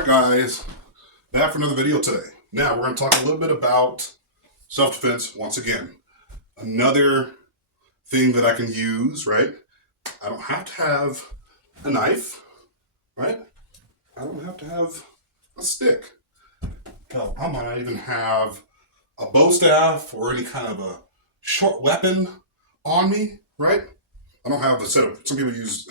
Alright guys, back for another video today. Now we're going to talk a little bit about self-defense once again. Another thing that I can use, right? I don't have to have a knife, right? I don't have to have a stick. Hell, I might not even have a bow staff or any kind of a short weapon on me, right? I don't have a set of, some people use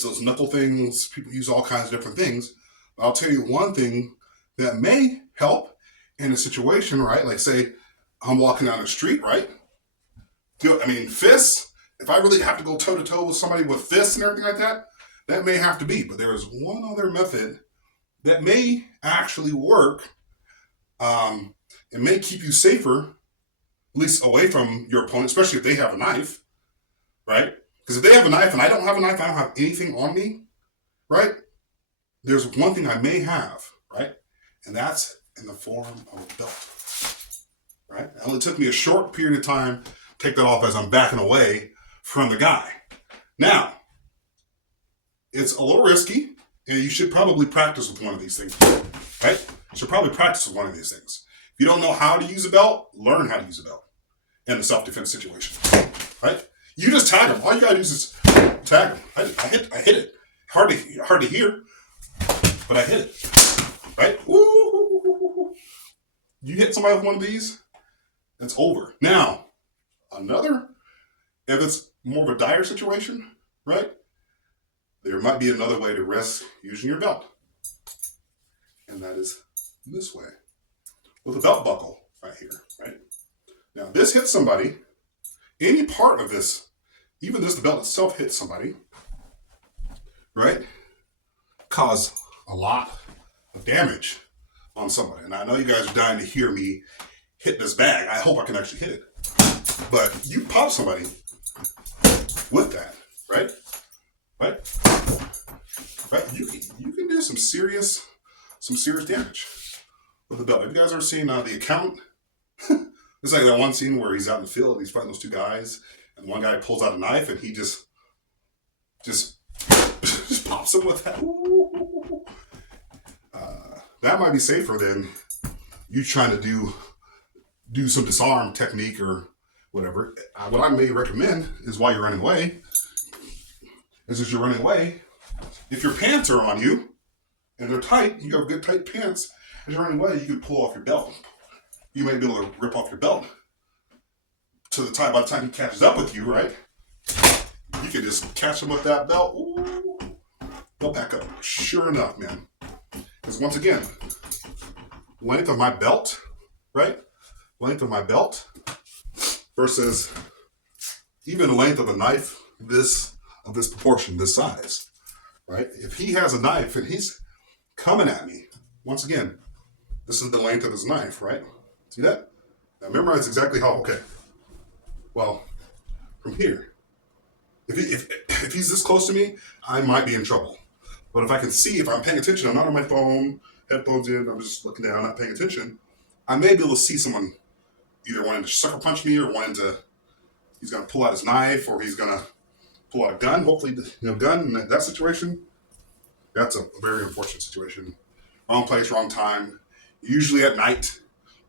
those knuckle things, people use all kinds of different things. I'll tell you one thing that may help in a situation, right? Like say I'm walking down the street, right? Fists, if I really have to go toe to toe with somebody with fists and everything like that, that may have to be. But there is one other method that may actually work. It may keep you safer, at least away from your opponent, especially if they have a knife, right? Because if they have a knife and I don't have a knife, I don't have anything on me, right? There's one thing I may have, right? And that's in the form of a belt, right? It only took me a short period of time to take that off as I'm backing away from the guy. Now, it's a little risky, and you should probably practice with one of these things, right? You should probably practice with one of these things. If you don't know how to use a belt, learn how to use a belt in a self-defense situation, right? You just tag them. All you gotta do is tag them. I hit it. Hard to hear, but I hit it, right? Woo! You hit somebody with one of these, it's over. Now, if it's more of a dire situation, right? There might be another way to risk using your belt. And that is this way. With a belt buckle right here, right? Now, this hits somebody. Any part of this, even this, the belt itself hits somebody, right? Cause a lot of damage on somebody. And I know you guys are dying to hear me hit this bag. I hope I can actually hit it. But you pop somebody with that, right? Right? You can do some serious damage with a belt. Have you guys ever seen The Accountant? It's like that one scene where he's out in the field and he's fighting those two guys, and one guy pulls out a knife and he just pops him with that. That might be safer than you trying to do some disarm technique or whatever. What I may recommend is while you're running away, as you're running away, if your pants are on you and they're tight, you have good tight pants, as you're running away, you can pull off your belt. You may be able to rip off your belt to the time, by the time he catches up with you, right? You can just catch him with that belt. Ooh, they'll back up. Sure enough, man. Because once again, length of my belt, right? Length of my belt versus even the length of a knife, of this proportion, this size, right? If he has a knife and he's coming at me, once again, this is the length of his knife, right? See that? Now memorize exactly how, okay. Well, from here, if he's this close to me, I might be in trouble. But if I can see, if I'm paying attention, I'm not on my phone, headphones in, I'm just looking down, not paying attention, I may be able to see someone either wanting to sucker punch me or he's going to pull out his knife or he's going to pull out a gun. Hopefully, gun in that situation, that's a very unfortunate situation. Wrong place, wrong time. Usually at night,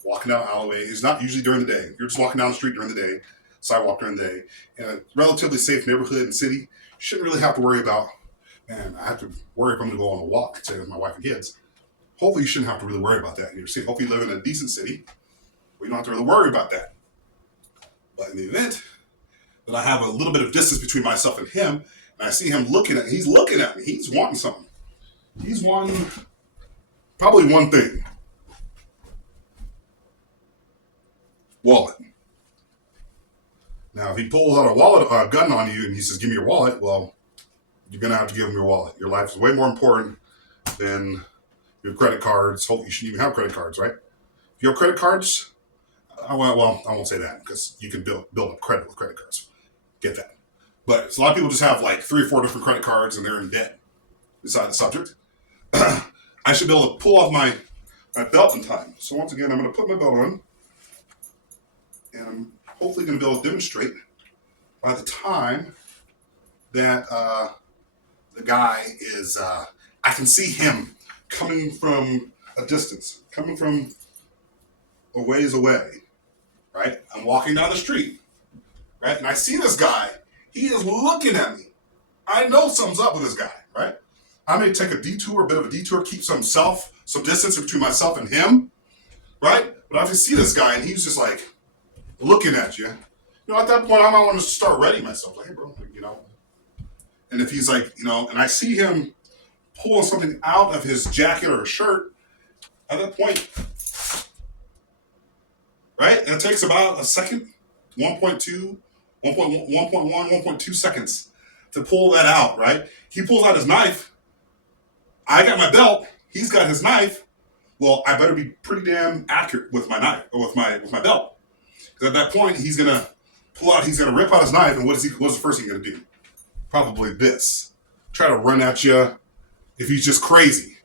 walking down an alleyway. It's not usually during the day. You're just walking down the street during the day, sidewalk during the day. In a relatively safe neighborhood and city, you shouldn't really have to worry about, man, I have to worry if I'm going to go on a walk, say, with my wife and kids. Hopefully, you shouldn't have to really worry about that in your city. Hopefully, you live in a decent city where you don't have to really worry about that. But in the event that I have a little bit of distance between myself and him, and I see him he's looking at me, he's wanting something. He's wanting probably one thing. Wallet. Now, if he pulls out a gun on you and he says, give me your wallet, well, you're going to have to give him your wallet. Your life is way more important than your credit cards. Hopefully, you shouldn't even have credit cards, right? If you have credit cards, I won't say that because you can build up credit with credit cards. Get that. But a lot of people just have like 3 or 4 different credit cards and they're in debt. Beside the subject. I should be able to pull off my belt in time. So once again, I'm going to put my belt on. And I'm hopefully going to be able to demonstrate by the time that the guy is, I can see him coming from a distance, coming from a ways away, right? I'm walking down the street, right? And I see this guy. He is looking at me. I know something's up with this guy, right? I may take a detour, a bit of a detour, keep some distance between myself and him, right? But if I see this guy and he's just like looking at you, at that point, I might want to start readying myself. Like, hey, bro, And if he's like, and I see him pulling something out of his jacket or shirt, at that point, right? It takes about a second, 1.2, 1.1, 1.2 seconds to pull that out, right? He pulls out his knife. I got my belt. He's got his knife. Well, I better be pretty damn accurate with my knife or with my belt. Because at that point, he's gonna pull out. He's gonna rip out his knife, and what's the first thing he's gonna do? Probably this. Try to run at you if he's just crazy.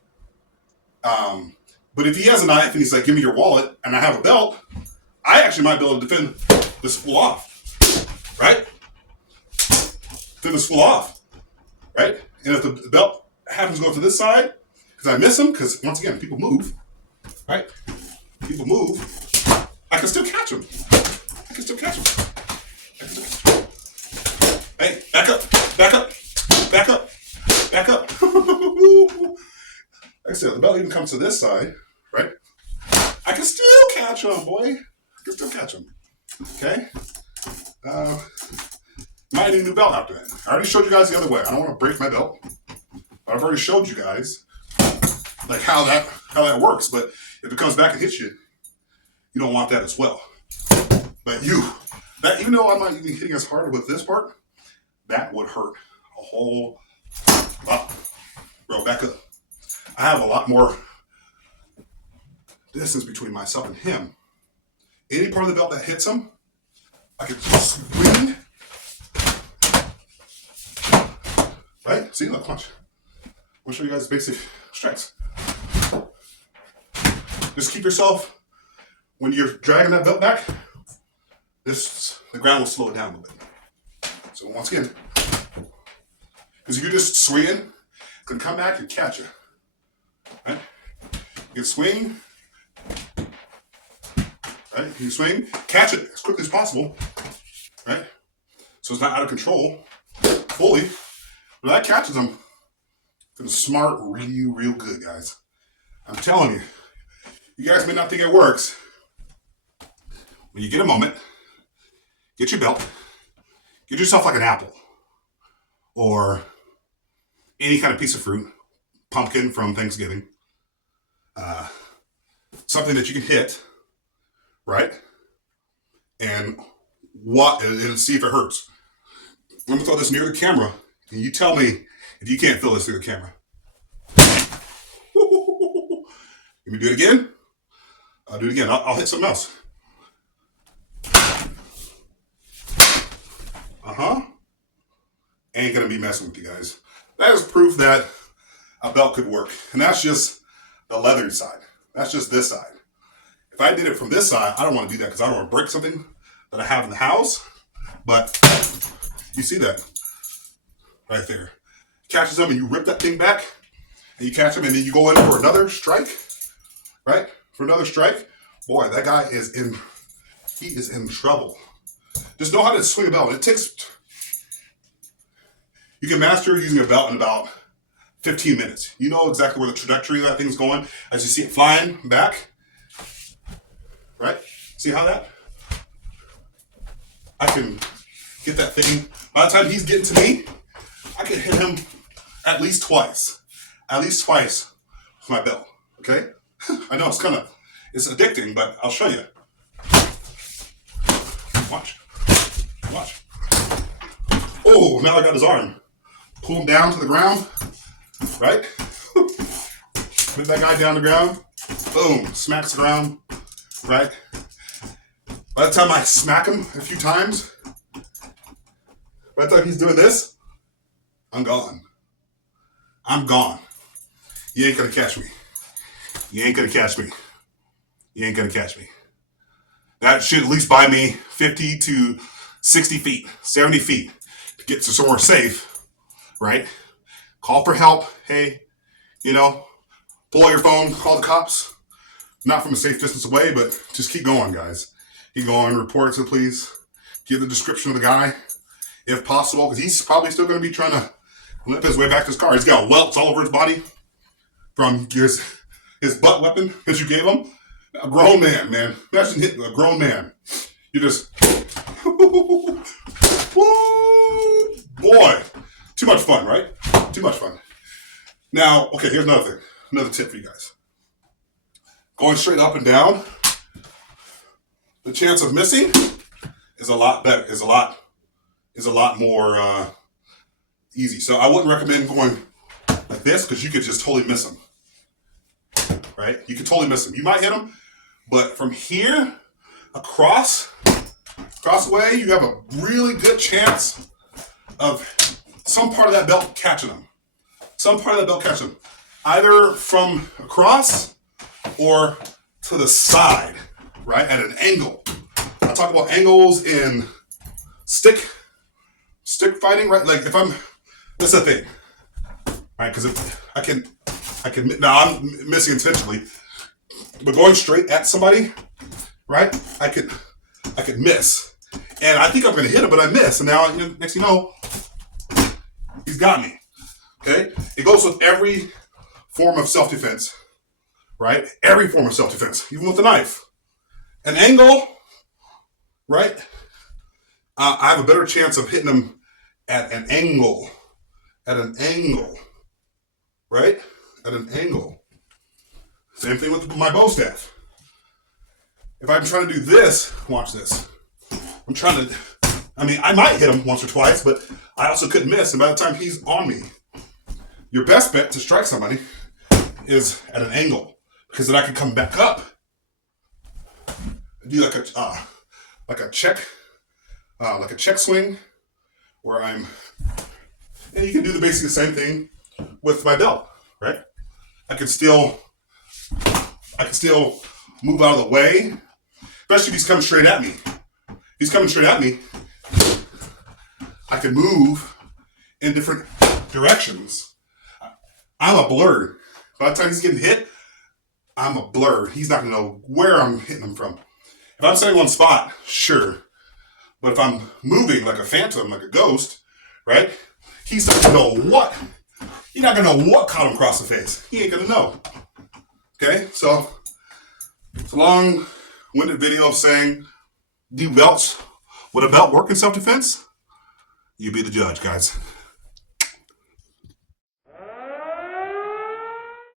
But if he has a knife and he's like, "Give me your wallet," and I have a belt, I actually might be able to defend this fool off, right? Defend this fool off, right? And if the belt happens to go to this side, because I miss him, because once again, people move, right? People move. I can still catch him. Hey, back up. Like I said, the belt even comes to this side, right? I can still catch him, boy. Okay? Might need a new belt after that. I already showed you guys the other way. I don't want to break my belt. But I've already showed you guys like how that works. But if it comes back and hits you, you don't want that as well. But even though I'm not even hitting as hard with this part, that would hurt a whole lot. Bro, back up. I have a lot more distance between myself and him. Any part of the belt that hits him, I can swing. Right? See, look, watch. I'll show you guys basic strikes. Just keep yourself, when you're dragging that belt back, the ground will slow it down a little bit. So once again, because you're just swinging, it can come back and catch you. Right? You can swing. Right? You swing, catch it as quickly as possible. Right? So it's not out of control fully. But that catches them. It's gonna smart real good, guys. I'm telling you. You guys may not think it works. When you get a moment, get your belt, get yourself like an apple or any kind of piece of fruit, pumpkin from Thanksgiving, something that you can hit, right? And see if it hurts. I'm gonna throw this near the camera, and you tell me if you can't feel this through the camera. Let me do it again. I'll do it again. I'll hit something else. Ain't gonna be messing with you guys. That is proof that a belt could work. And that's just the leather side. That's just this side. If I did it from this side, I don't want to do that because I don't want to break something that I have in the house. But you see that right there. Catches them and you rip that thing back and you catch them and then you go in for another strike, right? For another strike. Boy, that guy is in trouble. Just know how to swing a belt. You can master using a belt in about 15 minutes. You know exactly where the trajectory of that thing's going as you see it flying back. Right? See how that? I can get that thing. By the time he's getting to me, I can hit him at least twice. At least twice with my belt. Okay? I know it's addicting, but I'll show you. Watch. Oh, now I got his arm. Pull him down to the ground. Right? Put that guy down the ground. Boom. Smacks the ground. Right? By the time I smack him a few times, by the time he's doing this, I'm gone. You ain't gonna catch me. That should at least buy me 50 to 60 feet, 70 feet to get to somewhere safe, right? Call for help. Hey, pull pull out your phone, call the cops. Not from a safe distance away, but just keep going, guys. Keep going, report to the police. Give the description of the guy, if possible, because he's probably still going to be trying to limp his way back to his car. He's got welts all over his body from his butt weapon that you gave him. A grown man, man. Imagine hitting a grown man. You just, woo, boy. Too much fun, right? Too much fun. Now, okay, here's another thing. Another tip for you guys. Going straight up and down, the chance of missing is a lot better, is a lot more easy. So I wouldn't recommend going like this because you could just totally miss them, right? You could totally miss them. You might hit them, but from here across the way, you have a really good chance of some part of that belt catching them. Some part of that belt catching them, either from across or to the side, right? At an angle. I talk about angles in stick fighting, right? Like if that's the thing, right? Because I can, now I'm missing intentionally, but going straight at somebody, right? I could miss, and I think I'm going to hit him, but I miss, and now next thing you know, he's got me. Okay, it goes with every form of self-defense, right? Every form of self-defense, even with a knife. An angle, right? I have a better chance of hitting him at an angle. At an angle, right? At an angle. Same thing with my bow staff. If I'm trying to do this, watch this. I might hit him once or twice, but I also couldn't miss. And by the time he's on me, your best bet to strike somebody is at an angle, because then I can come back up, do like a check swing, where and you can do basically the same thing with my belt, right? I can still move out of the way, especially if he's coming straight at me. He's coming straight at me. I can move in different directions. I'm a blur. By the time he's getting hit, I'm a blur. He's not going to know where I'm hitting him from. If I'm staying one spot, sure. But if I'm moving like a phantom, like a ghost, right? He's not going to know what. He's not going to know what caught him across the face. He ain't going to know. Okay? So, it's a long-winded video of saying, do belts, would a belt work in self-defense? You be the judge, guys.